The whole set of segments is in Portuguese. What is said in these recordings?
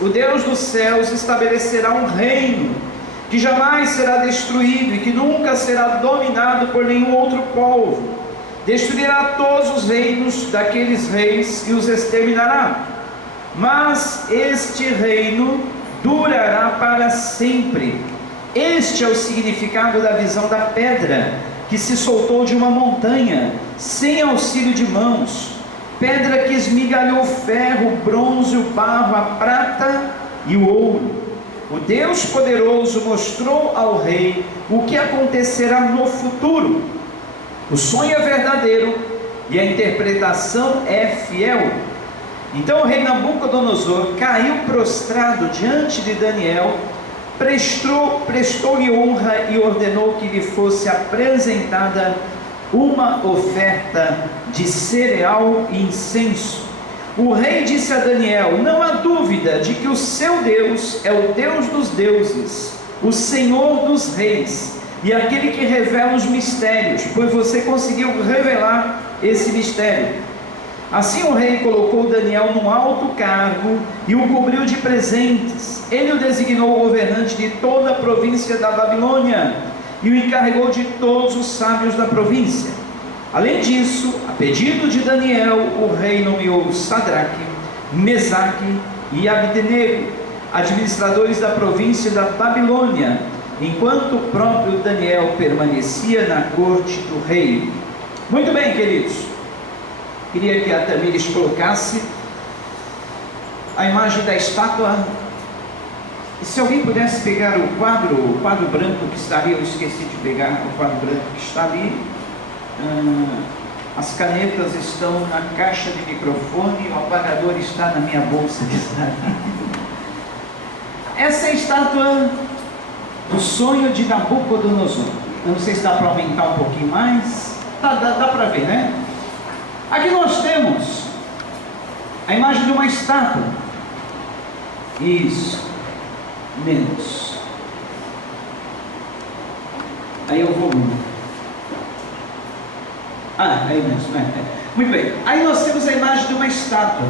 o Deus dos céus, estabelecerá um reino que jamais será destruído e que nunca será dominado por nenhum outro povo. Destruirá todos os reinos daqueles reis e os exterminará. Mas este reino durará para sempre. Este é o significado da visão da pedra que se soltou de uma montanha, sem auxílio de mãos, pedra que esmigalhou o ferro, o bronze, o barro, a prata e o ouro. O Deus poderoso mostrou ao rei o que acontecerá no futuro. O sonho é verdadeiro e a interpretação é fiel. Então o rei Nabucodonosor caiu prostrado diante de Daniel, prestou-lhe honra e ordenou que lhe fosse apresentada uma oferta de cereal e incenso. O rei disse a Daniel: não há dúvida de que o seu Deus é o Deus dos deuses, o Senhor dos reis e aquele que revela os mistérios, pois você conseguiu revelar esse mistério. Assim o rei colocou Daniel num alto cargo e o cobriu de presentes. Ele o designou governante de toda a província da Babilônia e o encarregou de todos os sábios da província. Além disso, a pedido de Daniel, o rei nomeou Sadraque, Mesaque e Abdenego, administradores da província da Babilônia, enquanto o próprio Daniel permanecia na corte do rei. Muito bem, queridos. Queria que a Tamires colocasse a imagem da estátua. E se alguém pudesse pegar o quadro branco que está ali, eu esqueci de pegar o quadro branco que está ali. As canetas estão na caixa de microfone, o apagador está na minha bolsa de estar. Essa é a estátua do sonho de Nabucodonosor. Eu não sei se dá para aumentar um pouquinho mais. Dá para ver, né? Aqui nós temos a imagem de uma estátua. Isso. Menos. Aí o volume. Aí mesmo. Muito bem. Aí nós temos a imagem de uma estátua.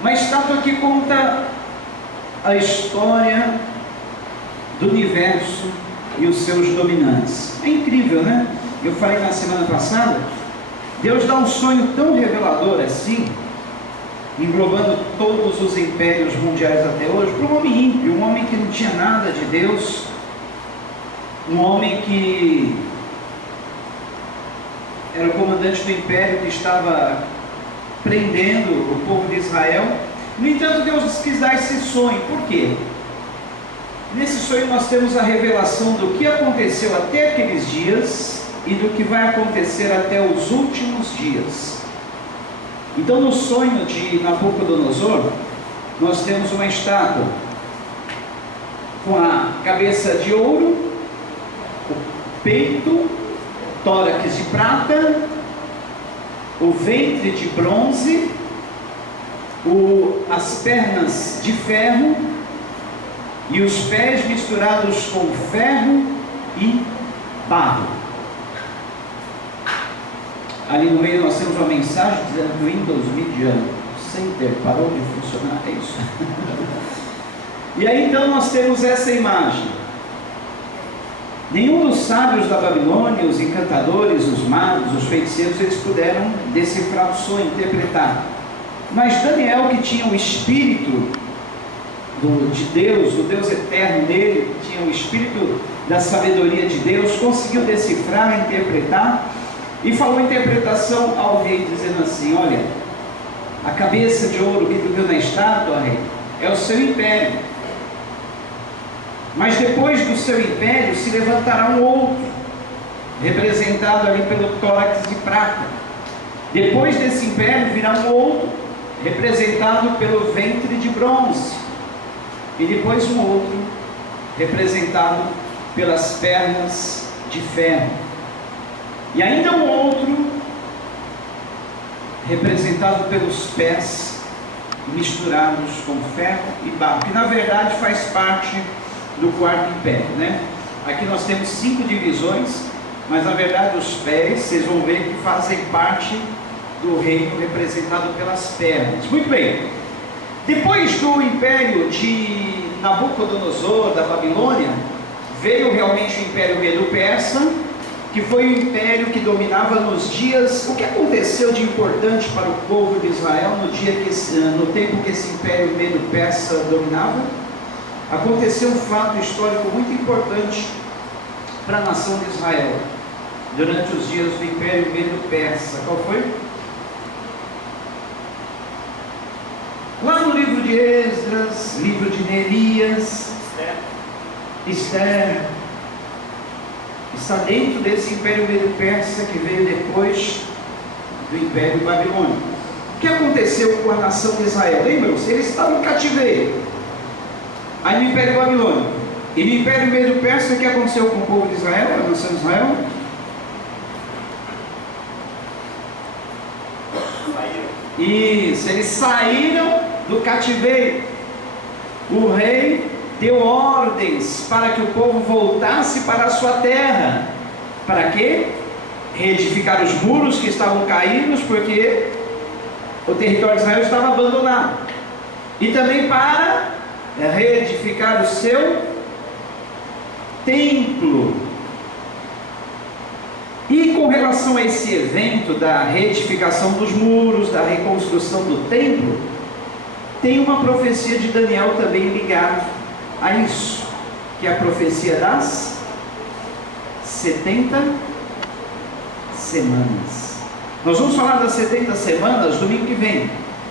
Uma estátua que conta a história do universo e os seus dominantes. É incrível, né? Eu falei na semana passada, Deus dá um sonho tão revelador assim, englobando todos os impérios mundiais até hoje, para um homem ímpio, um homem que não tinha nada de Deus, um homem que era o comandante do império que estava prendendo o povo de Israel. No entanto, Deus quis dar esse sonho. Por quê? Nesse sonho nós temos a revelação do que aconteceu até aqueles dias e do que vai acontecer até os últimos dias. Então, no sonho de Nabucodonosor, nós temos uma estátua com a cabeça de ouro, o peito, tórax de prata, o ventre de bronze, as pernas de ferro e os pés misturados com ferro e barro. Ali no meio nós temos uma mensagem dizendo que o Windows Media Center parou de funcionar. É isso. E aí então nós temos essa imagem. Nenhum dos sábios da Babilônia, os encantadores, os magos, os feiticeiros, eles puderam decifrar o sonho, interpretar. Mas Daniel, que tinha o espírito de Deus, do Deus eterno nele, que tinha o espírito da sabedoria de Deus, conseguiu decifrar, interpretar, e falou a interpretação ao rei, dizendo assim: olha, a cabeça de ouro que tu viu na estátua, rei, é o seu império. Mas depois do seu império se levantará um outro, representado ali pelo tórax de prata. Depois desse império virá um outro, representado pelo ventre de bronze. E depois um outro, representado pelas pernas de ferro. E ainda um outro, representado pelos pés misturados com ferro e barro, que na verdade faz parte do quarto império, né? Aqui nós temos 5 divisões, mas na verdade os pés, vocês vão ver que fazem parte do reino representado pelas pernas. Muito bem. Depois do império de Nabucodonosor, da Babilônia, veio realmente o império Medo-Persa, que foi o império que dominava nos dias. O que aconteceu de importante para o povo de Israel no tempo que esse império Medo-Persa dominava? Aconteceu um fato histórico muito importante para a nação de Israel durante os dias do império Medo-Persa. Qual foi? Lá no livro de Esdras, livro de Neemias, Esther, está dentro desse império Medo-Persa que veio depois do império babilônico. O que aconteceu com a nação de Israel? Lembram-se? Eles estavam em cativeiro, aí no império babilônico, e no império Medo-Persa, o que aconteceu com o povo de Israel, a nação de Israel? Isso, eles saíram do cativeiro. O rei deu ordens para que o povo voltasse para a sua terra. Para quê? Reedificar os muros que estavam caídos, porque o território de Israel estava abandonado. E também para reedificar o seu templo. E com relação a esse evento da reedificação dos muros, da reconstrução do templo, tem uma profecia de Daniel também ligada a isso, que é a profecia das 70 semanas. Nós vamos falar das 70 semanas domingo que vem.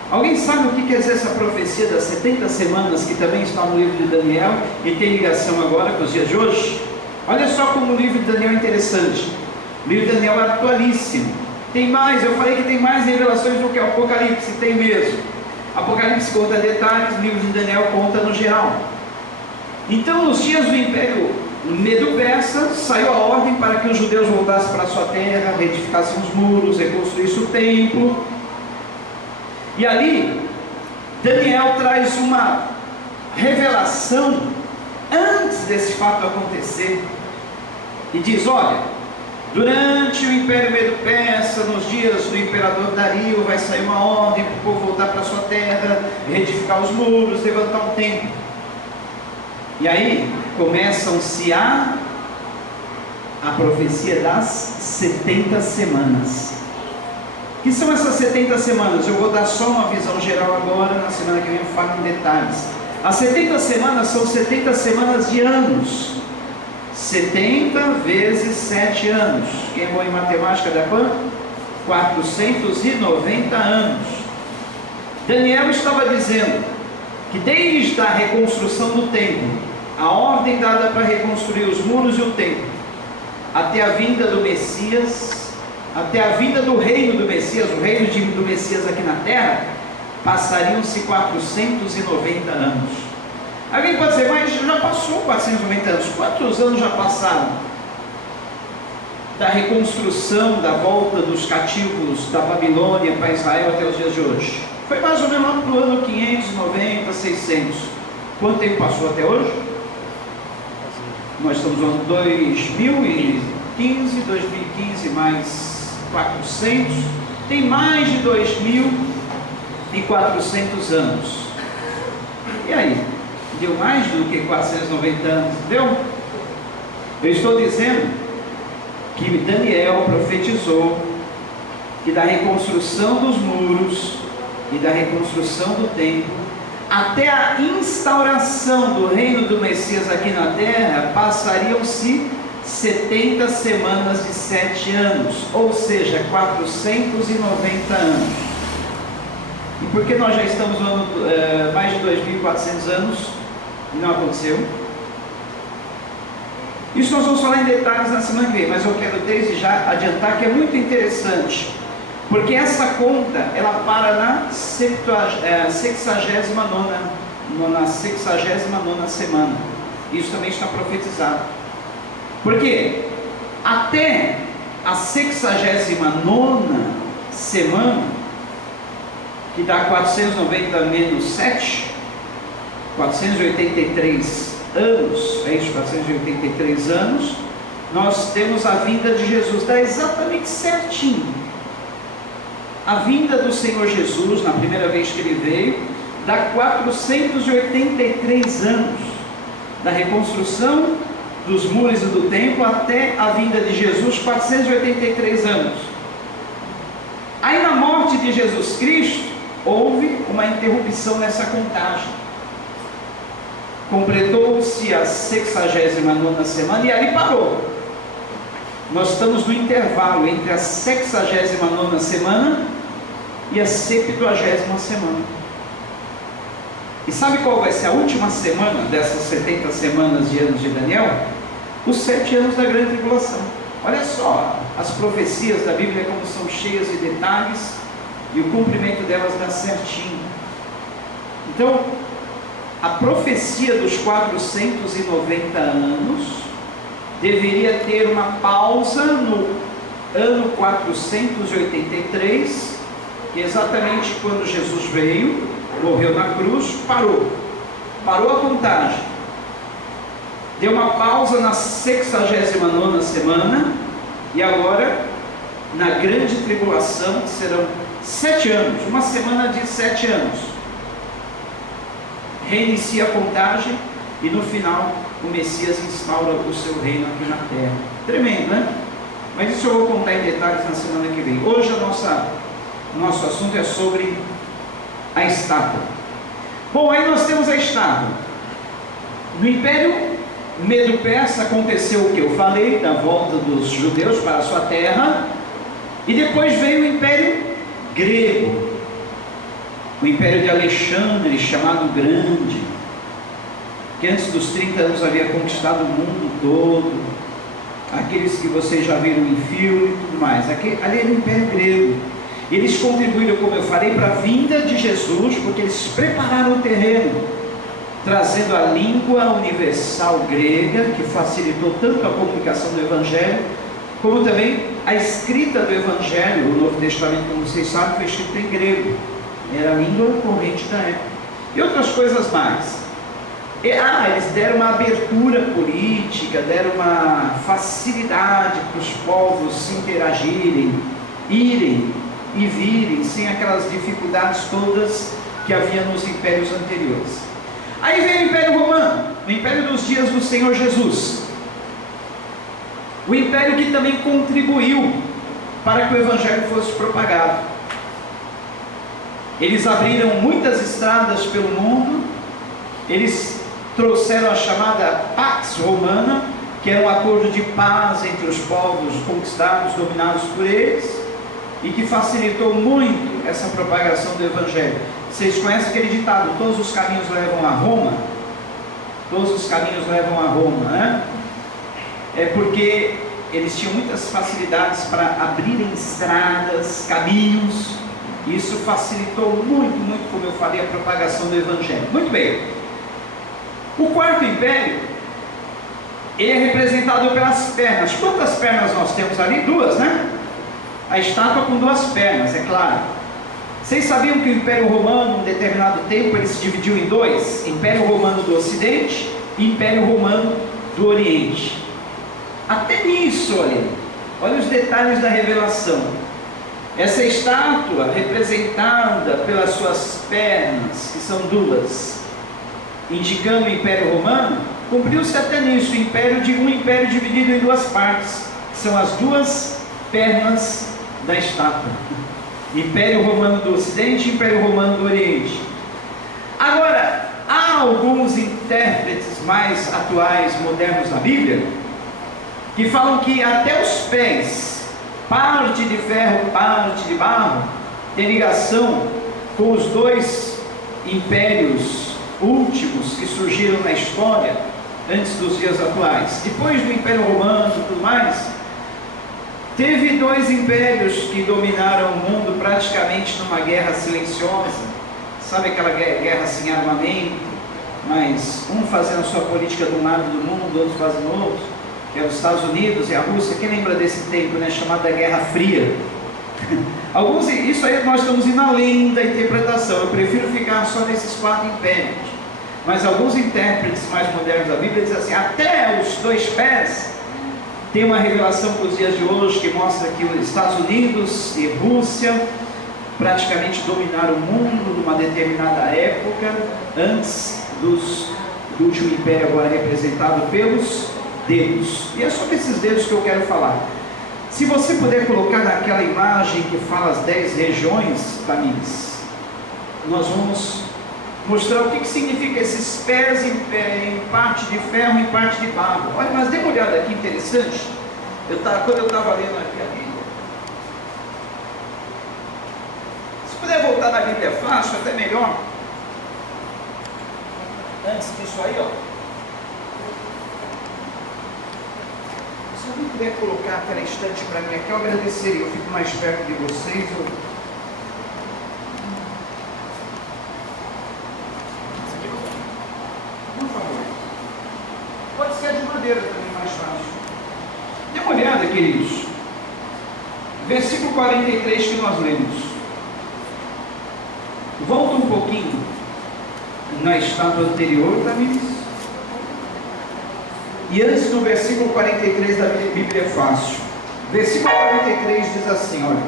Alguém sabe o que quer dizer essa profecia das 70 semanas, que também está no livro de Daniel e tem ligação agora com os dias de hoje? Olha só como o livro de Daniel é interessante. O livro de Daniel é atualíssimo. Tem mais, eu falei que tem mais revelações do que o Apocalipse, tem mesmo. Apocalipse conta detalhes, o livro de Daniel conta no geral. Então, nos dias do império Medo-Persa, saiu a ordem para que os judeus voltassem para a sua terra, reedificassem os muros, reconstruíssem o templo. E ali, Daniel traz uma revelação antes desse fato acontecer. E diz: olha, durante o império Medo-Persa, nos dias do imperador Dario, vai sair uma ordem para o povo voltar para a sua terra, reedificar os muros, levantar um templo. E aí começam-se a profecia das 70 semanas. Que são essas 70 semanas? Eu vou dar só uma visão geral agora, na semana que vem eu falo em detalhes. As 70 semanas são 70 semanas de anos. 70 vezes 7 anos. Quem é bom em matemática dá quanto? 490 anos. Daniel estava dizendo que desde a reconstrução do templo, a ordem dada para reconstruir os muros e o templo, até a vinda do Messias, até a vinda do reino do Messias, o reino do Messias aqui na terra, passariam-se 490 anos. Alguém pode dizer: mas já passou 490 anos. Quantos anos já passaram da reconstrução, da volta dos cativos da Babilônia para Israel até os dias de hoje? Foi mais ou menos lá para o ano 590, 600. Quanto tempo passou até hoje? Nós estamos no ano 2015 mais 400, tem mais de 2.400 anos. E aí? Deu mais do que 490 anos? Deu? Eu estou dizendo que Daniel profetizou que da reconstrução dos muros e da reconstrução do templo, até a instauração do reino do Messias aqui na terra, passariam-se 70 semanas de 7 anos, ou seja, 490 anos. E por que nós já estamos no ano, mais de 2.400 anos e não aconteceu? Isso nós vamos falar em detalhes na semana que vem, mas eu quero desde já adiantar que é muito interessante, porque essa conta, ela para na 69ª semana. Isso também está profetizado. Porque até a 69ª semana, que dá 490 menos 7, 483 anos, é isso, 483 anos, nós temos a vinda de Jesus. Dá exatamente certinho. A vinda do Senhor Jesus, na primeira vez que Ele veio, dá 483 anos da reconstrução dos muros do templo até a vinda de Jesus, 483 anos. Aí na morte de Jesus Cristo, houve uma interrupção nessa contagem. Completou-se a 69ª semana e ali parou. Nós estamos no intervalo entre a 69ª semana e a 70ª semana. E sabe qual vai ser a última semana dessas 70 semanas de anos de Daniel? Os 7 anos da grande tribulação. Olha só, as profecias da Bíblia como são cheias de detalhes, e o cumprimento delas dá certinho. Então, a profecia dos 490 anos deveria ter uma pausa no ano 483, que é exatamente quando Jesus veio, morreu na cruz, parou a contagem, deu uma pausa na 69ª semana, e agora na grande tribulação, que serão 7 anos, uma semana de 7 anos, reinicia a contagem, e no final o Messias instaura o seu reino aqui na terra. Tremendo, né? Mas isso eu vou contar em detalhes na semana que vem. Hoje o nosso assunto é sobre a estátua. Bom, aí nós temos a estátua. No Império Medo-Persa aconteceu o que eu falei, da volta dos judeus para a sua terra, e depois veio o Império Grego, o Império de Alexandre, chamado Grande, que antes dos 30 anos havia conquistado o mundo todo, aqueles que vocês já viram em filme e tudo mais. Ali era o Império Grego. Eles contribuíram, como eu falei, para a vinda de Jesus, porque eles prepararam o terreno, trazendo a língua universal grega, que facilitou tanto a comunicação do Evangelho, como também a escrita do Evangelho. O Novo Testamento, como vocês sabem, foi escrito em grego, era a língua corrente da época, e outras coisas mais. Eles deram uma abertura política, deram uma facilidade para os povos se interagirem, irem e virem, sem aquelas dificuldades todas que havia nos impérios anteriores. Aí vem o Império Romano, o Império dos dias do Senhor Jesus, o império que também contribuiu para que o Evangelho fosse propagado. Eles abriram muitas estradas pelo mundo, eles trouxeram a chamada Pax Romana, que era um acordo de paz entre os povos conquistados, dominados por eles, e que facilitou muito essa propagação do Evangelho. Vocês conhecem aquele ditado: todos os caminhos levam a Roma? Todos os caminhos levam a Roma, né? É porque eles tinham muitas facilidades para abrirem estradas, caminhos. Isso facilitou muito, como eu falei, a propagação do Evangelho. Muito bem. O quarto império, ele é representado pelas pernas. Quantas pernas nós temos ali? 2, né? A estátua com 2 pernas, é claro. Vocês sabiam que o Império Romano, em um determinado tempo, ele se dividiu em 2? Império Romano do Ocidente e Império Romano do Oriente. Até nisso, olha os detalhes da revelação. Essa estátua, representada pelas suas pernas, que são 2, indicando o Império Romano, cumpriu-se até nisso, um império dividido em 2 partes, que são as 2 pernas da estátua. Império Romano do Ocidente e Império Romano do Oriente. Agora, há alguns intérpretes mais atuais, modernos da Bíblia, que falam que até os pés, parte de ferro, parte de barro, tem ligação com os 2 impérios últimos que surgiram na história antes dos dias atuais. Depois do Império Romano e tudo mais, teve 2 impérios que dominaram o mundo praticamente numa guerra silenciosa. Sabe aquela guerra sem armamento, mas um fazendo a sua política de um lado do mundo, outro fazendo outro, que é os Estados Unidos e a Rússia. Quem lembra desse tempo, né, chamada Guerra Fria? Isso aí nós estamos indo além da interpretação. Eu prefiro ficar só nesses 4 impérios. Mas alguns intérpretes mais modernos da Bíblia dizem assim: até os 2 pés tem uma revelação para os dias de hoje que mostra que os Estados Unidos e Rússia praticamente dominaram o mundo numa determinada época, antes do último império, agora representado pelos dedos. E é sobre esses dedos que eu quero falar. Se você puder colocar naquela imagem que fala as 10 regiões, Tamires, nós vamos mostrar o que significa esses pés em parte de ferro e em parte de barro. Olha, mas dê uma olhada aqui, interessante. Quando eu estava lendo aqui a Bíblia, se puder voltar na Bíblia fácil, até melhor. Antes disso aí, ó. Se alguém puder colocar aquela estante para mim aqui, eu agradeceria. Eu fico mais perto de vocês. Por favor. Pode ser de madeira também, mais fácil. Dê uma olhada, queridos. Versículo 43 que nós lemos. Volta um pouquinho na estátua anterior, Tamires. E antes do versículo 43 da Bíblia é fácil. Versículo 43 diz assim, olha.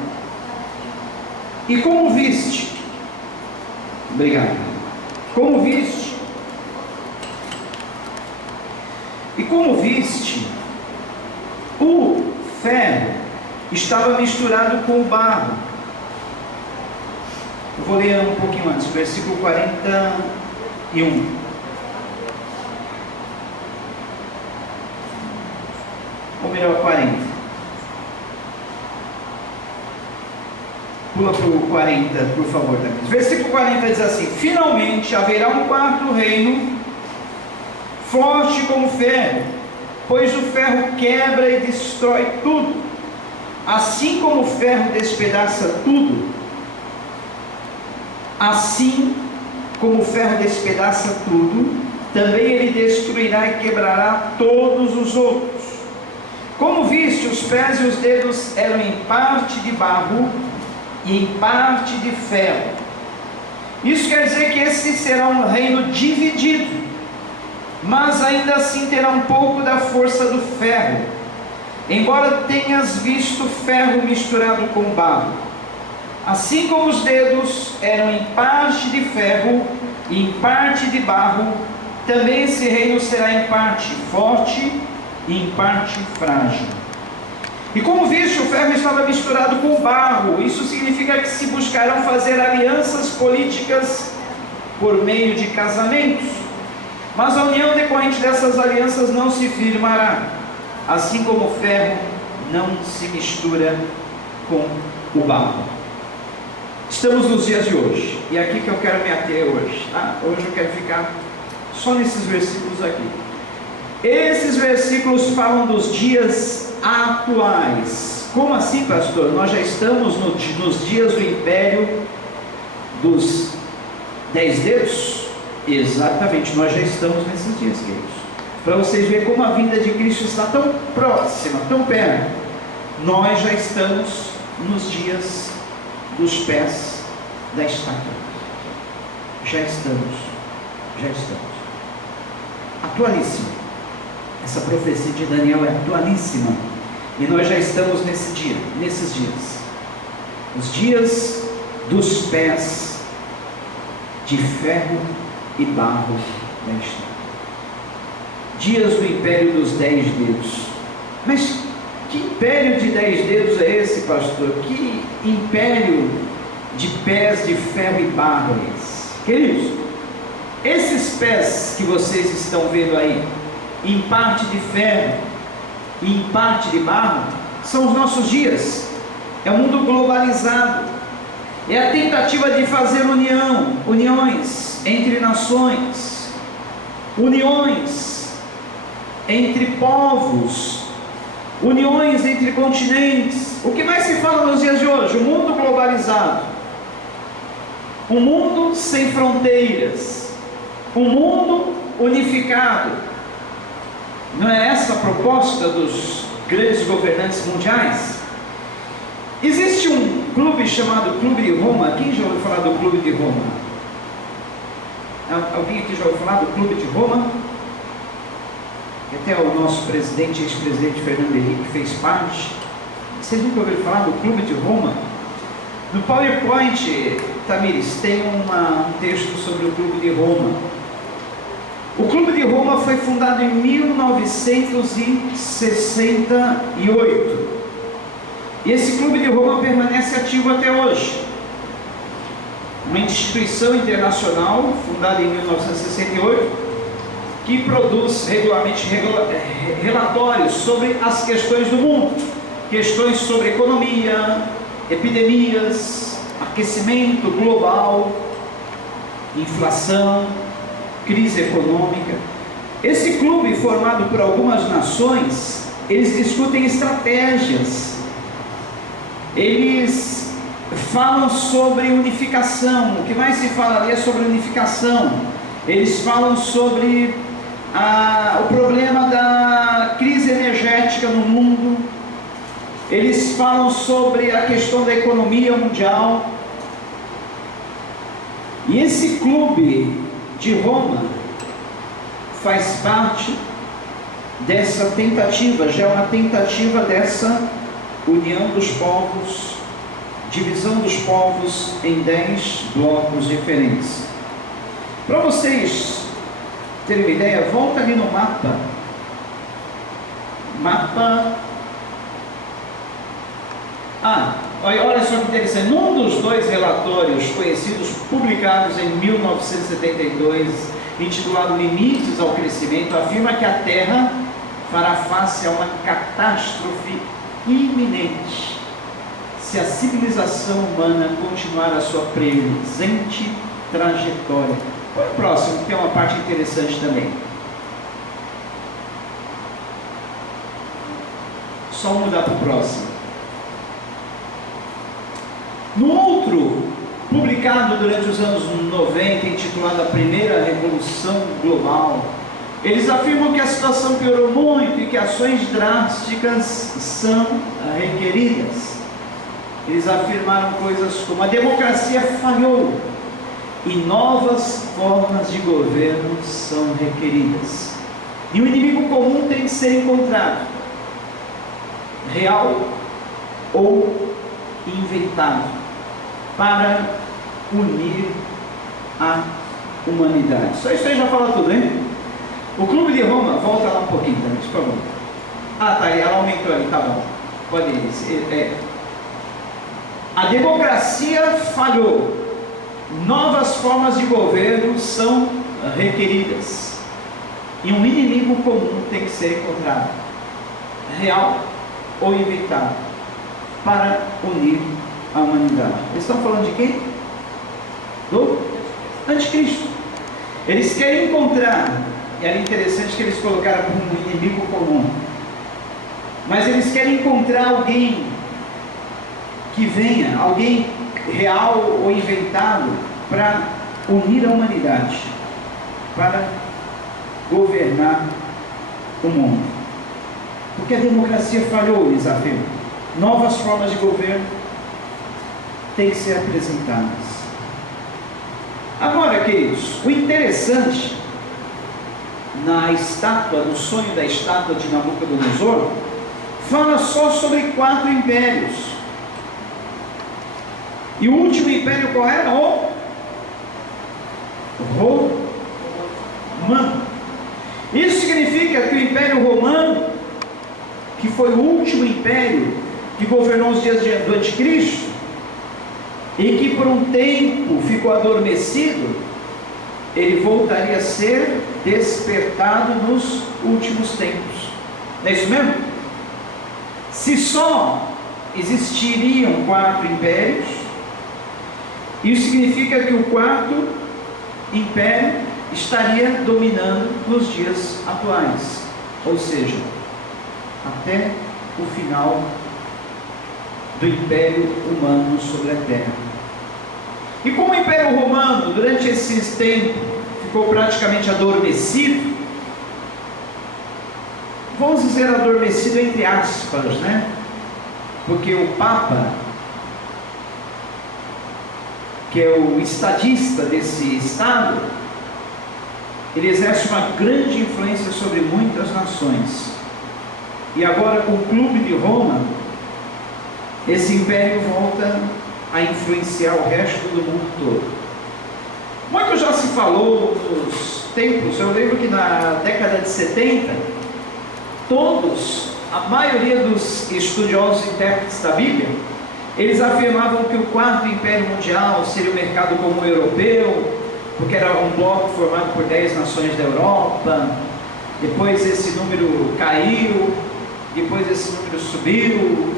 E como viste, obrigado, como viste, e como viste, o ferro estava misturado com o barro. Eu vou ler um pouquinho antes, versículo 41. Ou melhor, 40. Pula para o 40, por favor, também. Versículo 40 diz assim: finalmente haverá um quarto reino, forte como ferro, pois o ferro quebra e destrói tudo. Assim como o ferro despedaça tudo, assim como o ferro despedaça tudo, também ele destruirá e quebrará todos os outros. Como viste, os pés e os dedos eram em parte de barro e em parte de ferro. Isso quer dizer que esse será um reino dividido, mas ainda assim terá um pouco da força do ferro, embora tenhas visto ferro misturado com barro. Assim como os dedos eram em parte de ferro e em parte de barro, também esse reino será em parte forte e em parte frágil. E como viste, o ferro estava misturado com o barro. Isso significa que se buscarão fazer alianças políticas por meio de casamentos, mas a união decorrente dessas alianças não se firmará, assim como o ferro não se mistura com o barro. Estamos nos dias de hoje, e é aqui que eu quero me ater hoje, tá? Hoje eu quero ficar só nesses versículos aqui. Esses versículos falam dos dias atuais. Como assim, pastor? Nós já estamos nos dias do império dos 10 dedos? Exatamente, nós já estamos nesses dias, queridos. Para vocês verem como a vinda de Cristo está tão próxima, tão perto. Nós já estamos nos dias dos pés da estátua. Já estamos. Atualíssimo. Essa profecia de Daniel é atualíssima. E nós já estamos nesses dias. Os dias dos pés de ferro e barro da estátua. Dias do império dos 10 dedos. Mas que império de 10 dedos é esse, pastor? Que império de pés de ferro e barro é esse? Queridos, esses pés que vocês estão vendo aí, em parte de ferro e em parte de barro, são os nossos dias. É o mundo globalizado. É a tentativa de fazer uniões entre nações, uniões entre povos, uniões entre continentes. O que mais se fala nos dias de hoje? O mundo globalizado, um mundo sem fronteiras, um mundo unificado. Não é essa a proposta dos grandes governantes mundiais? Existe um clube chamado Clube de Roma. Quem já ouviu falar do Clube de Roma? Alguém aqui já ouviu falar do Clube de Roma? Até o nosso presidente, ex-presidente Fernando Henrique fez parte. Vocês nunca ouviram falar do Clube de Roma? No PowerPoint, Tamires, tem um texto sobre o Clube de Roma. O Clube de Roma foi fundado em 1968. E esse Clube de Roma permanece ativo até hoje. Uma instituição internacional fundada em 1968, que produz regularmente relatórios sobre as questões do mundo, questões sobre economia, epidemias, aquecimento global, inflação, crise econômica. Esse clube, formado por algumas nações, eles discutem estratégias, eles falam sobre unificação. O que mais se fala ali é sobre unificação. Eles falam sobre o problema da crise energética no mundo. Eles falam sobre a questão da economia mundial. E esse clube de Roma faz parte dessa tentativa, já é uma tentativa dessa união dos povos, divisão dos povos em 10 blocos diferentes. Para vocês terem uma ideia, volta ali no mapa. Olha só que interessante. Num dos dois relatórios conhecidos, publicados em 1972, intitulado Limites ao Crescimento, afirma que a Terra fará face a uma catástrofe iminente se a civilização humana continuar a sua presente trajetória. Põe o próximo, que tem uma parte interessante também. Só mudar para o próximo. No outro, publicado durante os anos 90, intitulado A Primeira Revolução Global, eles afirmam que a situação piorou muito e que ações drásticas são requeridas. Eles afirmaram coisas como: a democracia falhou e novas formas de governo são requeridas. E o inimigo comum tem que ser encontrado, real ou inventado, para unir a humanidade. Só isso aí já fala tudo, hein? O Clube de Roma, volta lá um pouquinho também, por favor. Tá aí, ela aumentou ali, tá bom. Pode ir. A democracia falhou. Novas formas de governo são requeridas. E um inimigo comum tem que ser encontrado, real ou inventado, para unir a humanidade. Eles estão falando de quem? Do anticristo. Eles querem encontrar, e era interessante que eles colocaram como um inimigo comum, mas eles querem encontrar alguém que venha, alguém real ou inventado, para unir a humanidade, para governar o mundo. Porque a democracia falhou, eles afirmam. Novas formas de governo têm que ser apresentadas. Agora, queridos, o interessante na estátua, no sonho da estátua de Nabucodonosor, fala só sobre 4 impérios. E o último império qual era? O Romano. Isso significa que o Império Romano, que foi o último império que governou os dias do Anticristo, e que por um tempo ficou adormecido, ele voltaria a ser despertado nos últimos tempos. Não é isso mesmo? Se só existiriam 4 impérios, isso significa que o 4º império estaria dominando nos dias atuais, ou seja, até o final do Império Humano sobre a Terra. E como o Império Romano, durante esses tempos, ficou praticamente adormecido, vamos dizer adormecido entre aspas, né? Porque o Papa, que é o estadista desse Estado, ele exerce uma grande influência sobre muitas nações. E agora, com o Clube de Roma, esse império volta a influenciar o resto do mundo todo. Muito já se falou nos tempos, eu lembro que na década de 70, a maioria dos estudiosos e intérpretes da Bíblia, eles afirmavam que o quarto império mundial seria o mercado comum europeu, porque era um bloco formado por 10 nações da Europa. Depois esse número caiu, depois esse número subiu,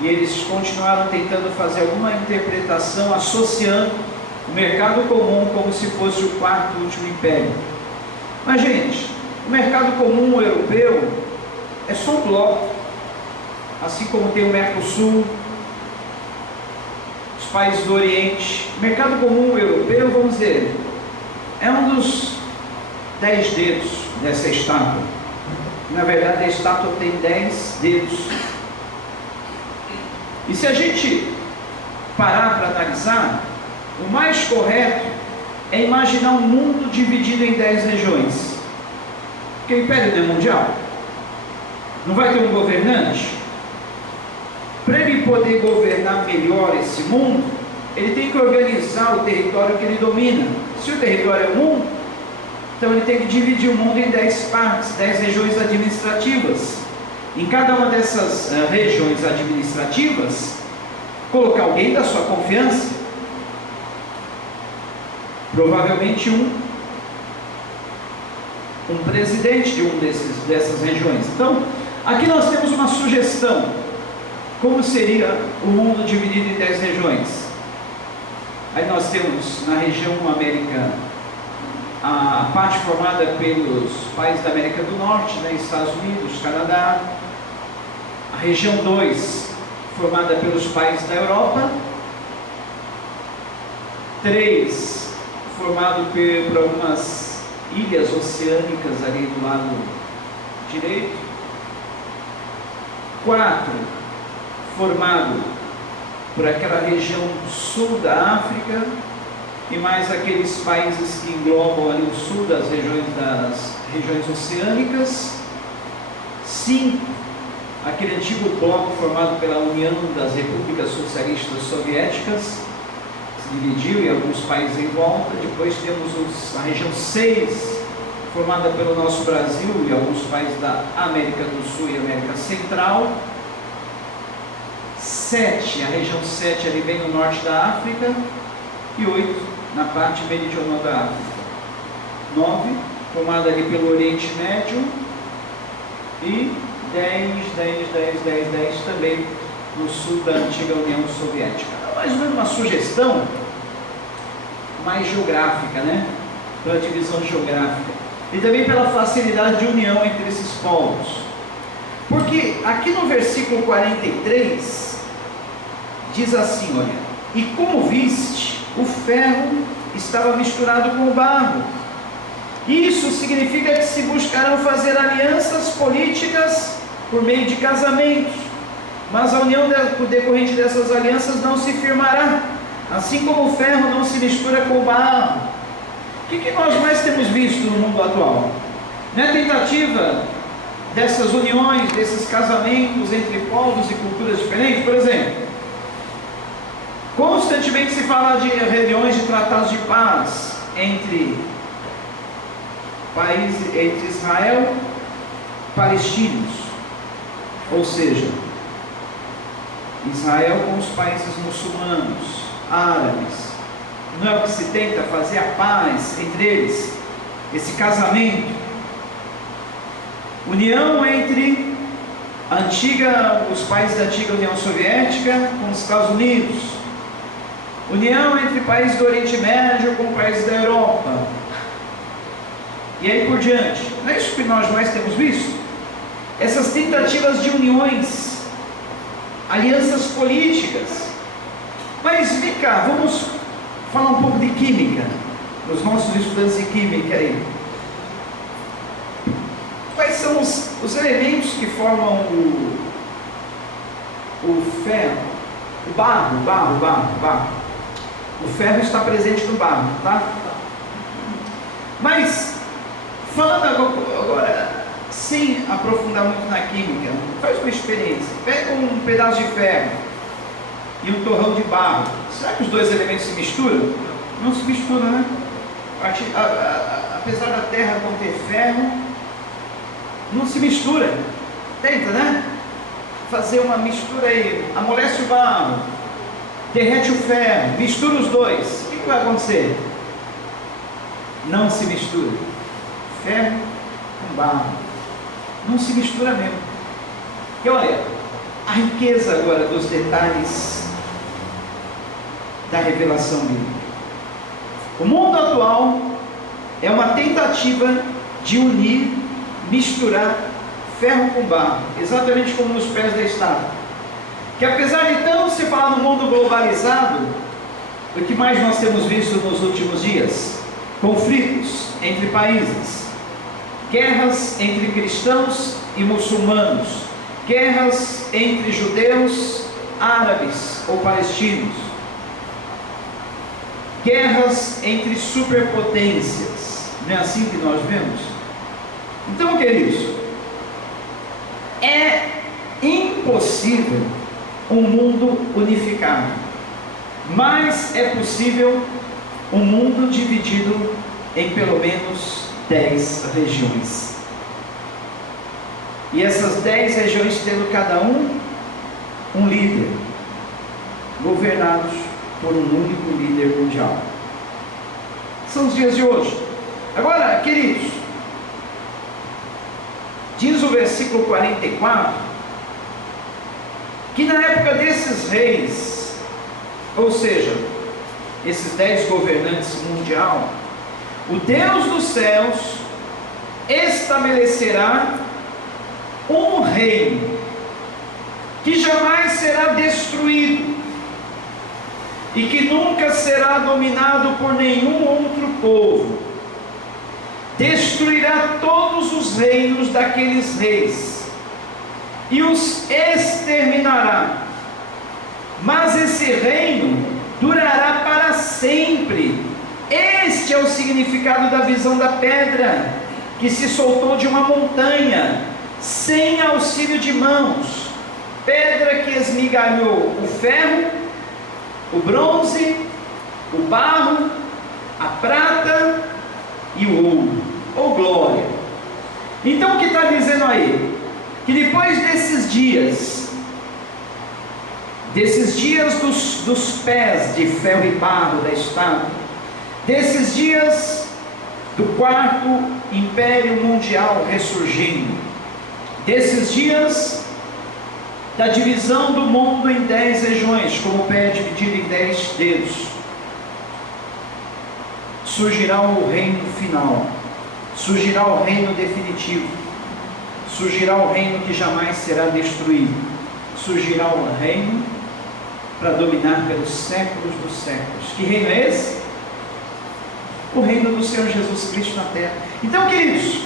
e eles continuaram tentando fazer alguma interpretação associando o mercado comum como se fosse o quarto e último império. Mas, gente, o mercado comum europeu é só um bloco, assim como tem o Mercosul, os países do Oriente. O mercado comum europeu, vamos dizer, é um dos 10 dedos dessa estátua. Na verdade, a estátua tem 10 dedos. E se a gente parar para analisar, o mais correto é imaginar um mundo dividido em 10 regiões. Porque o império não é mundial. Não vai ter um governante? Para ele poder governar melhor esse mundo, ele tem que organizar o território que ele domina. Se o território é o mundo, então ele tem que dividir o mundo em 10 partes, 10 regiões administrativas. Em cada uma dessas regiões administrativas, colocar alguém da sua confiança, provavelmente um presidente de dessas regiões. Então, aqui nós temos uma sugestão, como seria o mundo dividido em 10 regiões. Aí nós temos na região América, a parte formada pelos países da América do Norte, né, Estados Unidos, Canadá. A região 2, formada pelos países da Europa. 3, formado por algumas ilhas oceânicas ali do lado direito. 4, formado por aquela região sul da África e mais aqueles países que englobam ali o sul das regiões oceânicas. 5, aquele antigo bloco formado pela União das Repúblicas Socialistas Soviéticas, se dividiu e alguns países em volta. Depois temos a região 6, formada pelo nosso Brasil e alguns países da América do Sul e América Central. 7, a região 7 ali bem no norte da África. E 8, na parte meridional da África. 9, formada ali pelo Oriente Médio. E 10 também no sul da antiga União Soviética. Mais ou menos uma sugestão mais geográfica, né? Pela divisão geográfica. E também pela facilidade de união entre esses povos. Porque aqui no versículo 43, diz assim, olha: e como viste, o ferro estava misturado com o barro. Isso significa que se buscarão fazer alianças políticas por meio de casamentos, mas a união decorrente dessas alianças não se firmará, assim como o ferro não se mistura com o barro. O que nós mais temos visto no mundo atual? Na tentativa dessas uniões, desses casamentos entre povos e culturas diferentes, por exemplo, constantemente se fala de reuniões de tratados de paz entre Israel e palestinos, ou seja, Israel com os países muçulmanos, árabes. Não é o que se tenta fazer a paz entre eles, esse casamento, união entre os países da antiga União Soviética com os Estados Unidos, união entre países do Oriente Médio com países da Europa, e aí por diante. Não é isso que nós mais temos visto? Essas tentativas de uniões, alianças políticas. Mas vem cá, vamos falar um pouco de química, os nossos estudantes de química aí. Quais são os elementos que formam o ferro? O barro. O ferro está presente no barro, tá? Mas, falando agora, sem aprofundar muito na química, faz uma experiência. Pega um pedaço de ferro e um torrão de barro. Será que os dois elementos se misturam? Não se misturam, né? Apesar da terra conter ferro, não se mistura. Tenta, né? Fazer uma mistura aí, amolece o barro, derrete o ferro, mistura os dois. O que vai acontecer? Não se mistura. Ferro com barro. Não se mistura mesmo. E olha, a riqueza agora dos detalhes da revelação bíblica. O mundo atual é uma tentativa de unir, misturar ferro com barro, exatamente como nos pés da estátua. Que apesar de tanto se falar no mundo globalizado, o que mais nós temos visto nos últimos dias? Conflitos entre países, guerras entre cristãos e muçulmanos, guerras entre judeus, árabes ou palestinos, guerras entre superpotências. Não é assim que nós vemos? Então, queridos, é impossível um mundo unificado, mas é possível um mundo dividido em pelo menos 10 regiões. E essas 10 regiões tendo cada um líder, governados por um único líder mundial. São os dias de hoje. Agora, queridos, diz o versículo 44, que na época desses reis, ou seja, esses 10 governantes mundial, o Deus dos céus estabelecerá um reino que jamais será destruído e que nunca será dominado por nenhum outro povo. Destruirá todos os reinos daqueles reis e os exterminará, mas esse reino durará para sempre. Este é o significado da visão da pedra que se soltou de uma montanha, sem auxílio de mãos, pedra que esmigalhou o ferro, o bronze, o barro, a prata e o ouro, ou glória. Então o que está dizendo aí? Que depois desses dias dos pés de ferro e barro da estátua, desses dias do quarto império mundial ressurgindo, desses dias da divisão do mundo em 10 regiões, como o pé é dividido em 10 dedos, surgirá o reino final, surgirá o reino definitivo, surgirá o reino que jamais será destruído, surgirá o reino para dominar pelos séculos dos séculos. Que reino é esse? O reino do Senhor Jesus Cristo na terra. Então, queridos,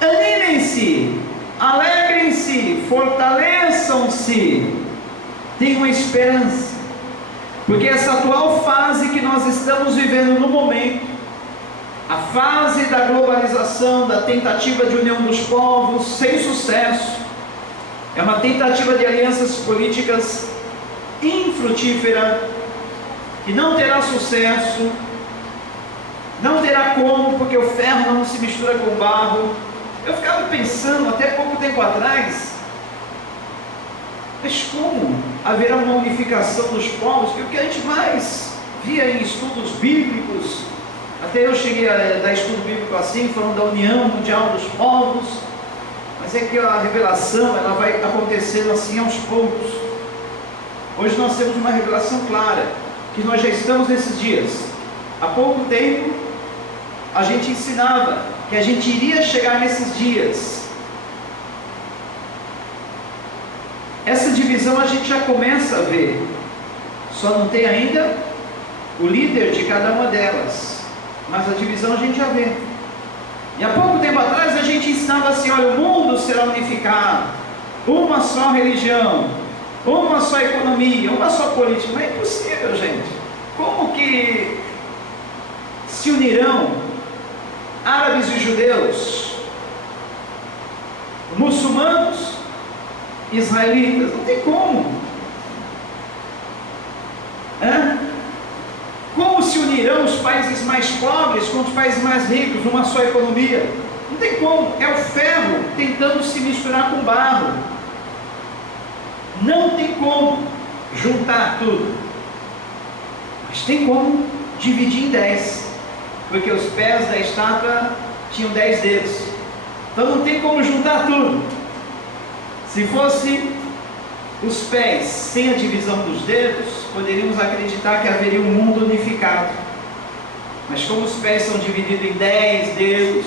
animem-se, alegrem-se, fortaleçam-se, tenham esperança, porque essa atual fase que nós estamos vivendo no momento, a fase da globalização, da tentativa de união dos povos, sem sucesso, é uma tentativa de alianças políticas infrutífera, que não terá sucesso, não terá como, porque o ferro não se mistura com o barro. Eu ficava pensando até pouco tempo atrás, mas como haverá uma unificação dos povos? Porque o que a gente mais via em estudos bíblicos, até eu cheguei a dar estudo bíblico assim, falando da união mundial dos povos, mas é que a revelação ela vai acontecendo assim aos poucos. Hoje nós temos uma revelação clara, que nós já estamos nesses dias. Há pouco tempo a gente ensinava que a gente iria chegar nesses dias. Essa divisão a gente já começa a ver, só não tem ainda o líder de cada uma delas, mas a divisão a gente já vê. E há pouco tempo atrás a gente ensinava assim: olha, o mundo será unificado, uma só religião, uma só economia, uma só política. Mas é impossível, gente. Como que se unirão árabes e judeus, muçulmanos, israelitas? Não tem como. unirão os países mais pobres com os países mais ricos numa só economia. Não tem como, é o ferro tentando se misturar com barro. Não tem como juntar tudo, mas tem como dividir em 10, porque os pés da estátua tinham 10 dedos, então não tem como juntar tudo. Se fosse os pés sem a divisão dos dedos, poderíamos acreditar que haveria um mundo unificado, mas como os pés são divididos em 10 dedos,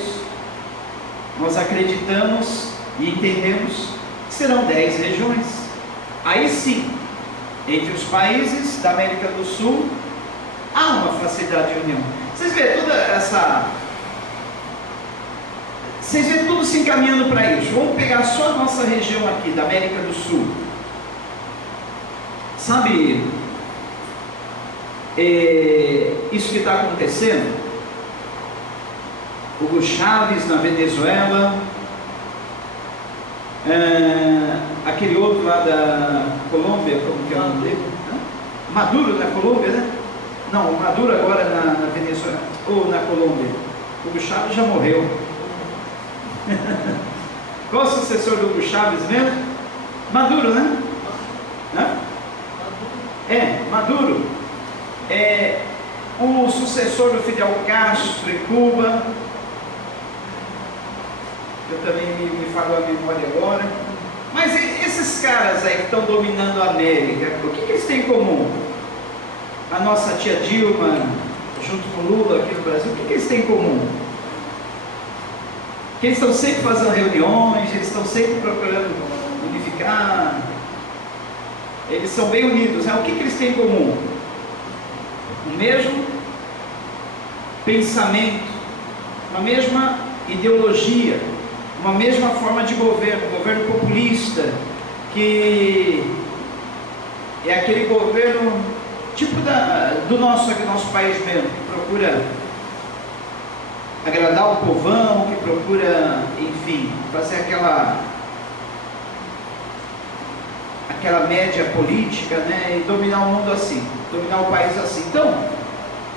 nós acreditamos e entendemos que serão 10 regiões. Aí sim, entre os países da América do Sul, há uma facilidade de união. Vocês veem tudo se encaminhando para isso. Vamos pegar só a nossa região aqui, da América do Sul. Sabe, isso que está acontecendo? Hugo Chávez na Venezuela, aquele outro lá da Colômbia, como que é o nome dele? Maduro na Colômbia, né? Não, Maduro agora na Venezuela, ou na Colômbia. Hugo Chávez já morreu. Qual o sucessor do Hugo Chávez mesmo? Maduro, né? Maduro. É o sucessor do Fidel Castro em Cuba. Eu também me falou a memória agora. Mas esses caras aí que estão dominando a América, o que eles têm em comum? A nossa tia Dilma, junto com o Lula aqui no Brasil, o que eles têm em comum? Que eles estão sempre fazendo reuniões, eles estão sempre procurando unificar, eles são bem unidos, né? O que eles têm em comum? O mesmo pensamento, a mesma ideologia, uma mesma forma de governo populista, que é aquele governo tipo do nosso país mesmo, que procura agradar o povão, que procura, enfim, fazer aquela média política, né, e dominar o mundo assim, dominar o país assim. Então,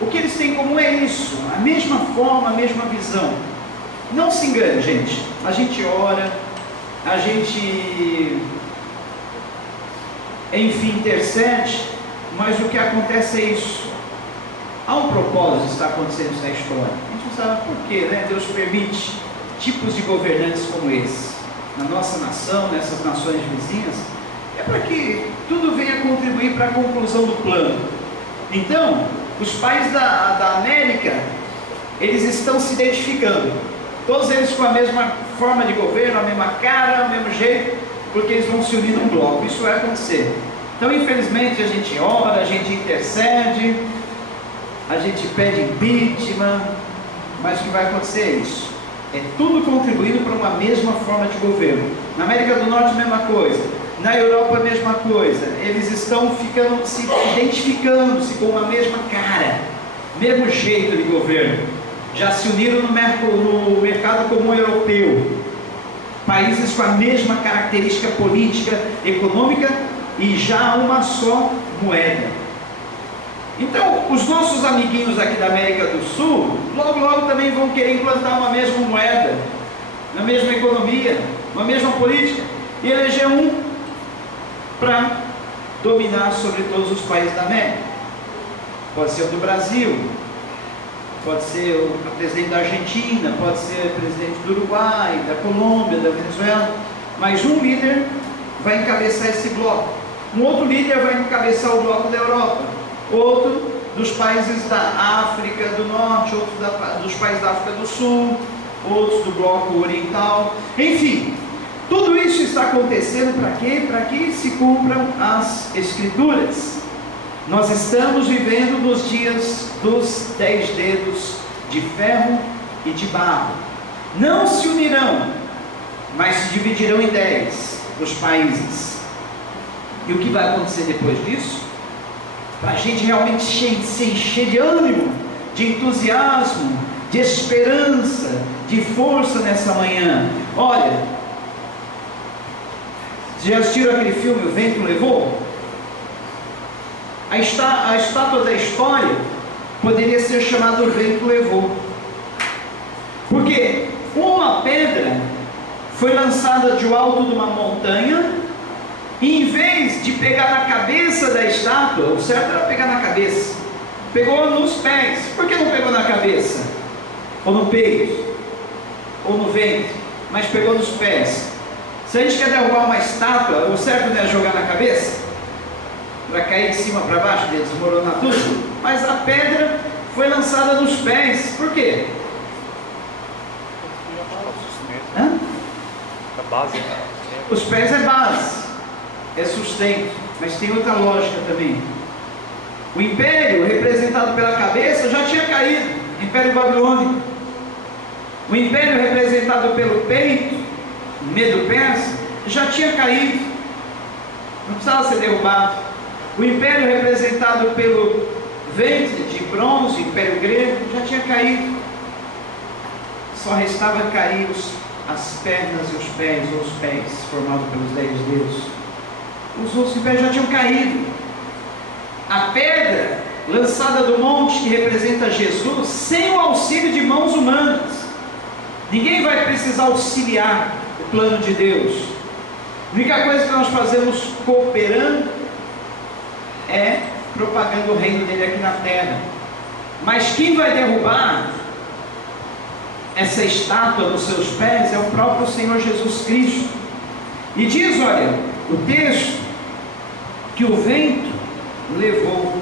o que eles têm em comum é isso, a mesma forma, a mesma visão. Não se engane, gente, a gente ora, a gente, enfim, intercede, mas o que acontece é isso. Há um propósito que está acontecendo nessa história. A gente não sabe por quê, né? Deus permite tipos de governantes como esse na nossa nação, nessas nações vizinhas, é para que tudo venha contribuir para a conclusão do plano. Então, os países da América, eles estão se identificando, todos eles com a mesma forma de governo, a mesma cara, o mesmo jeito, porque eles vão se unir num bloco. Isso vai acontecer. Então, infelizmente, a gente ora, a gente intercede, a gente pede impeachment, mas o que vai acontecer é isso. É tudo contribuindo para uma mesma forma de governo. Na América do Norte, a mesma coisa. Na Europa, a mesma coisa. Eles estão se identificando-se com a mesma cara, mesmo jeito de governo. Já se uniram no mercado comum europeu. Países com a mesma característica política, econômica e já uma só moeda. Então, os nossos amiguinhos aqui da América do Sul, logo também vão querer implantar uma mesma moeda, uma mesma economia, uma mesma política, e eleger um para dominar sobre todos os países da América. Pode ser o do Brasil, pode ser o presidente da Argentina, pode ser o presidente do Uruguai, da Colômbia, da Venezuela, mas um líder vai encabeçar esse bloco, um outro líder vai encabeçar o bloco da Europa, outro dos países da África do Norte, outro dos países da África do Sul, outros do bloco oriental, enfim, tudo isso está acontecendo para quê? Para que se cumpram as Escrituras. Nós estamos vivendo nos dias dos 10 dedos de ferro e de barro. Não se unirão, mas se dividirão em 10 os países. E o que vai acontecer depois disso? Para a gente realmente se encher de ânimo, de entusiasmo, de esperança, de força nessa manhã. Olha, já assistiram aquele filme O Vento Levou? A estátua da história poderia ser chamado o vento levou. Porque uma pedra foi lançada de alto de uma montanha, e em vez de pegar na cabeça da estátua, o certo era pegar na cabeça, pegou nos pés. Por que não pegou na cabeça? Ou no peito? Ou no ventre? Mas pegou nos pés. Se a gente quer derrubar uma estátua, o certo não é jogar na cabeça? Para cair de cima para baixo, desmoronar tudo? Mas a pedra foi lançada nos pés. Por quê? A base. Os pés é base, é sustento, mas tem outra lógica também. O império representado pela cabeça já tinha caído, Império Babilônico. O império representado pelo peito, Medo-Persa, já tinha caído, não precisava ser derrubado. O império representado pelo ventre de bronze, Império Grego, já tinha caído. Só restava cair as pernas e os pés, ou os pés formados pelos 10 dedos. Os outros impérios já tinham caído. A pedra lançada do monte, que representa Jesus, sem o auxílio de mãos humanas. Ninguém vai precisar auxiliar o plano de Deus. A única coisa que nós fazemos cooperando é propagando o reino dele aqui na terra. Mas quem vai derrubar essa estátua nos seus pés é o próprio Senhor Jesus Cristo. E diz, olha, o texto, que o vento levou.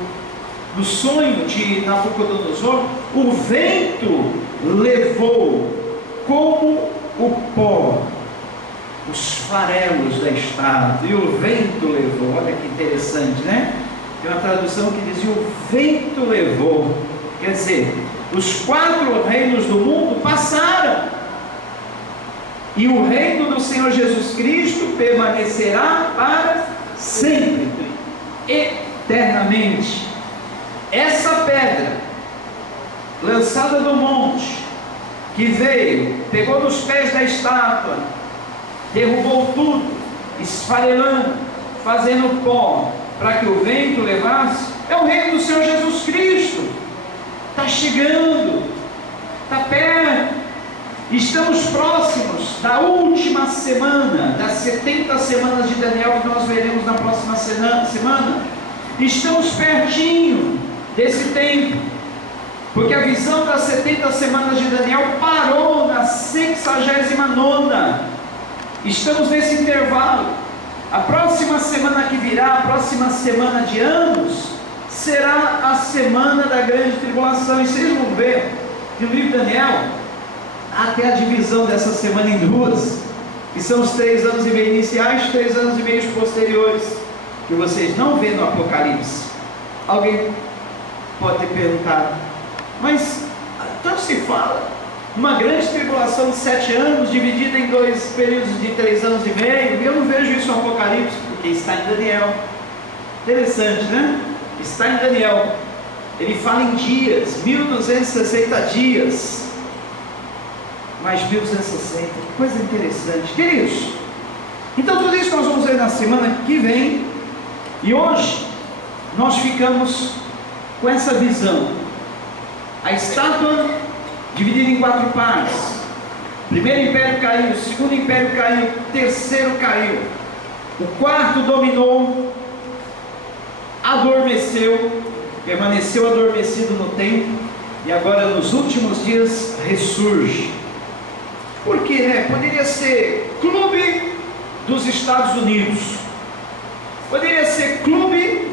No sonho de Nabucodonosor, o vento levou como o pó os farelos da estátua, e o vento levou. Olha que interessante, né? Tem uma tradução que dizia: o vento levou. Quer dizer, os 4 reinos do mundo passaram, e o reino do Senhor Jesus Cristo permanecerá para sempre, eternamente. Essa pedra lançada do monte, que veio, pegou nos pés da estátua, derrubou tudo, esfarelando, fazendo pó, para que o vento levasse, é o reino do Senhor Jesus Cristo. Está chegando, está perto. Estamos próximos da última semana, das 70 semanas de Daniel, que nós veremos na próxima semana. Estamos pertinho desse tempo, porque a visão das 70 semanas de Daniel parou na 69ª. Estamos nesse intervalo. A próxima semana que virá, a próxima semana de anos, será a semana da grande tribulação. E vocês vão ver que no livro de Daniel até a divisão dessa semana em duas, que são os 3 anos e meio iniciais, 3 anos e meio posteriores, que vocês não vêem no Apocalipse. Alguém pode ter perguntado, mas tanto se fala, uma grande tribulação de 7 anos, dividida em 2 períodos de 3 anos e meio, e eu não vejo isso no Apocalipse, porque está em Daniel. Interessante, né? Está em Daniel. Ele fala em dias, 1260 dias, mais 1260, coisa interessante, queridos. Então tudo isso nós vamos ver na semana que vem, e hoje nós ficamos com essa visão. A estátua dividida em 4 partes. O primeiro império caiu, o segundo império caiu, o terceiro caiu, o quarto dominou, adormeceu, permaneceu adormecido no tempo, e agora nos últimos dias ressurge. Por quê, né? Poderia ser clube dos Estados Unidos, poderia ser clube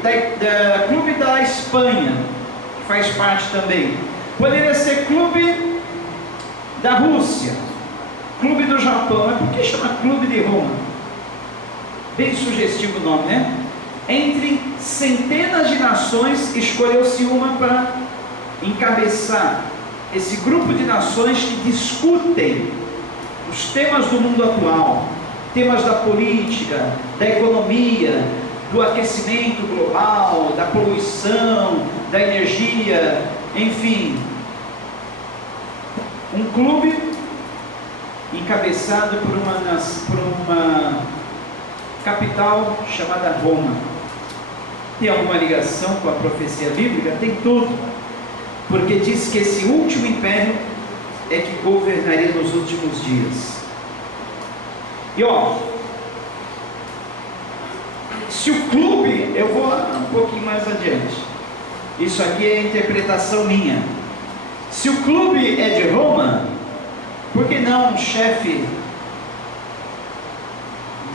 da Espanha, que faz parte também, poderia ser clube da Rússia, clube do Japão. Mas por que chama clube de Roma? Bem sugestivo o nome, né? Entre centenas de nações, escolheu-se uma para encabeçar esse grupo de nações que discutem os temas do mundo atual, temas da política, da economia, do aquecimento global, da poluição, da energia, enfim, um clube encabeçado por uma capital chamada Roma. Tem alguma ligação com a profecia bíblica? Tem tudo. porque diz que esse último império é que governaria nos últimos dias. E ó, se o clube, eu vou um pouquinho mais adiante, isso aqui é interpretação minha, se o clube é de Roma, por que não um chefe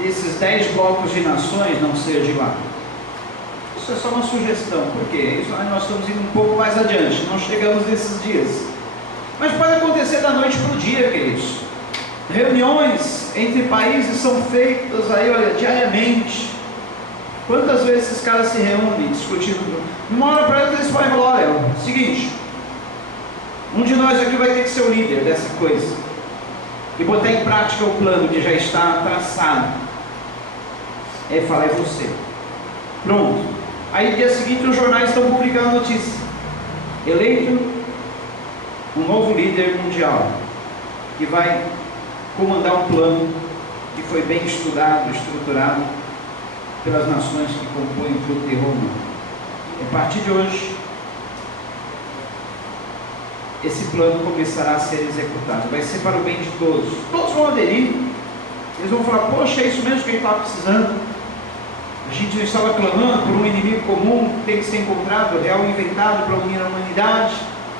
desses 10 blocos de nações não ser de lá? Isso é só uma sugestão, porque isso, nós estamos indo um pouco mais adiante, não chegamos nesses dias, mas pode acontecer da noite para o dia, queridos. Reuniões entre países são feitas aí, olha, diariamente. Quantas vezes esses caras se reúnem discutindo? Uma hora para outra eles podem falar: olha, seguinte, um de nós aqui vai ter que ser o líder dessa coisa e botar em prática o plano que já está traçado. Aí fala: é você. Pronto. Aí no dia seguinte os jornais estão publicando a notícia: eleito um novo líder mundial que vai comandar um plano que foi bem estudado, estruturado pelas nações que compõem o Clube de Roma. A partir de hoje, esse plano começará a ser executado. Vai ser para o bem de todos. Todos vão aderir. Eles vão falar: poxa, é isso mesmo que a gente estava precisando. A gente não estava clamando por um inimigo comum que tem que ser encontrado, real e inventado para unir a humanidade,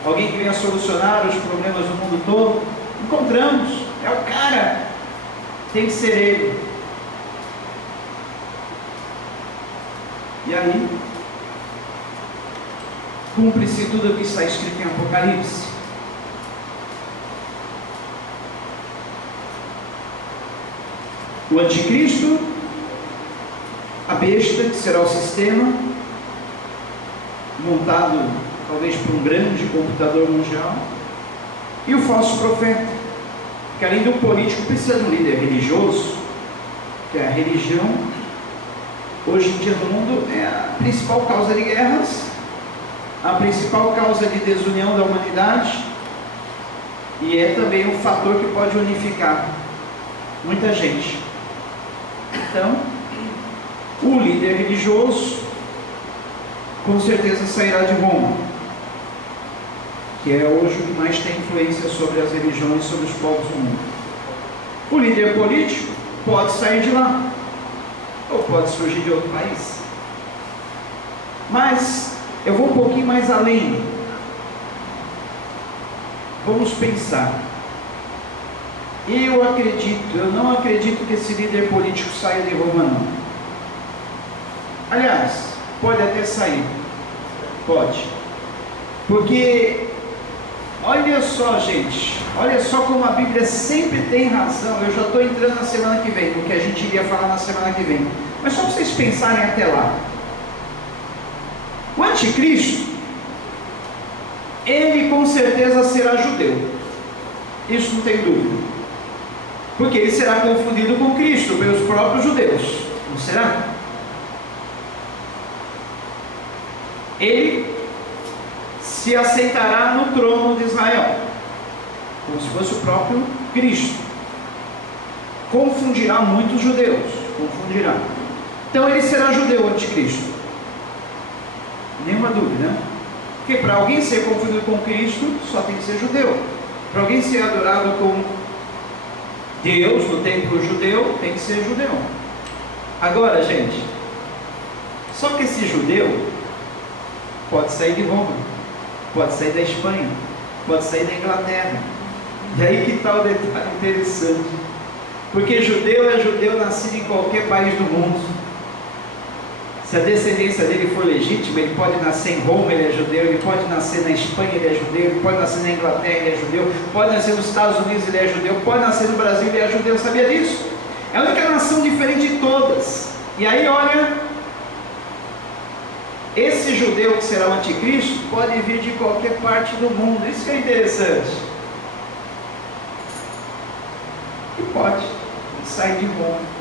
alguém que venha solucionar os problemas do mundo todo. Encontramos, é o cara, tem que ser ele. E aí, cumpre-se tudo o que está escrito em Apocalipse. O anticristo, a besta, que será o sistema, montado talvez por um grande computador mundial, e o falso profeta, que além do político precisa de um líder religioso, que é a religião, hoje em dia no mundo é a principal causa de guerras, a principal causa de desunião da humanidade, e é também um fator que pode unificar muita gente. Então, o líder religioso com certeza sairá de Roma, que é hoje o que mais tem influência sobre as religiões, sobre os povos do mundo. O líder político pode sair de lá, ou pode surgir de outro país. Mas eu vou um pouquinho mais além. Vamos pensar. Eu não acredito que esse líder político saia de Roma, não. Aliás, pode até sair. Pode. Porque, olha só, gente, olha só como a Bíblia sempre tem razão. Eu já estou entrando na semana que vem, no que a gente iria falar na semana que vem. Mas só para vocês pensarem até lá. O anticristo, ele com certeza será judeu. Isso não tem dúvida. Porque ele será confundido com Cristo pelos próprios judeus. Não será? Ele se aceitará no trono de Israel, como se fosse o próprio Cristo. Confundirá muitos judeus. Confundirá. Então ele será judeu, o anticristo. Nenhuma dúvida. Porque para alguém ser confundido com Cristo, só tem que ser judeu. Para alguém ser adorado com Deus no templo judeu, tem que ser judeu. Agora, gente, só que esse judeu pode sair de Roma, pode sair da Espanha, pode sair da Inglaterra. E aí que está o detalhe interessante. Porque judeu é judeu nascido em qualquer país do mundo. Se a descendência dele for legítima, ele pode nascer em Roma, ele é judeu, ele pode nascer na Espanha, ele é judeu, ele pode nascer na Inglaterra, ele é judeu, pode nascer nos Estados Unidos, ele é judeu, pode nascer no Brasil, ele é judeu. Sabia disso? É a única nação diferente de todas. E aí, olha, esse judeu que será o anticristo pode vir de qualquer parte do mundo. Isso que é interessante. E pode sair de Roma.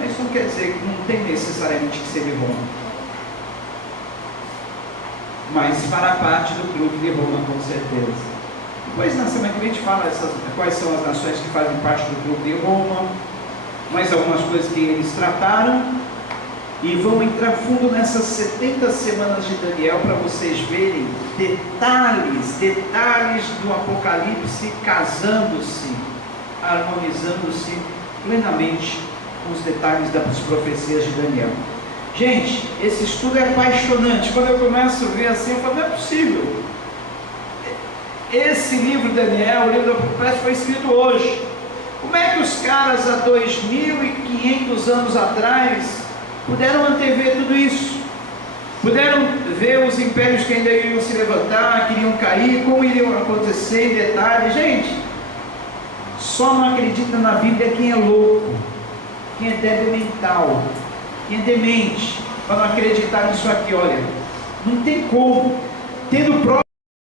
Mas isso não quer dizer que não tem necessariamente que ser de Roma. Mas fará parte do clube de Roma, com certeza. Depois na semana que vem a gente fala quais são as nações que fazem parte do clube de Roma, mais algumas coisas que eles trataram. e vão entrar fundo nessas 70 semanas de Daniel para vocês verem detalhes do Apocalipse casando-se, harmonizando-se plenamente com os detalhes das profecias de Daniel. Gente, esse estudo é apaixonante. Quando eu começo a ver assim, eu falo, não é possível. Esse livro Daniel, o livro do Apocalipse, foi escrito hoje. Como é que os caras há 2500 anos atrás puderam antever tudo isso? Puderam ver os impérios que ainda iriam se levantar, que iriam cair, como iriam acontecer em detalhes. Gente, só não acredita na Bíblia quem é louco, quem é débil mental, quem é demente, para não acreditar nisso aqui. Olha, não tem como, tendo prova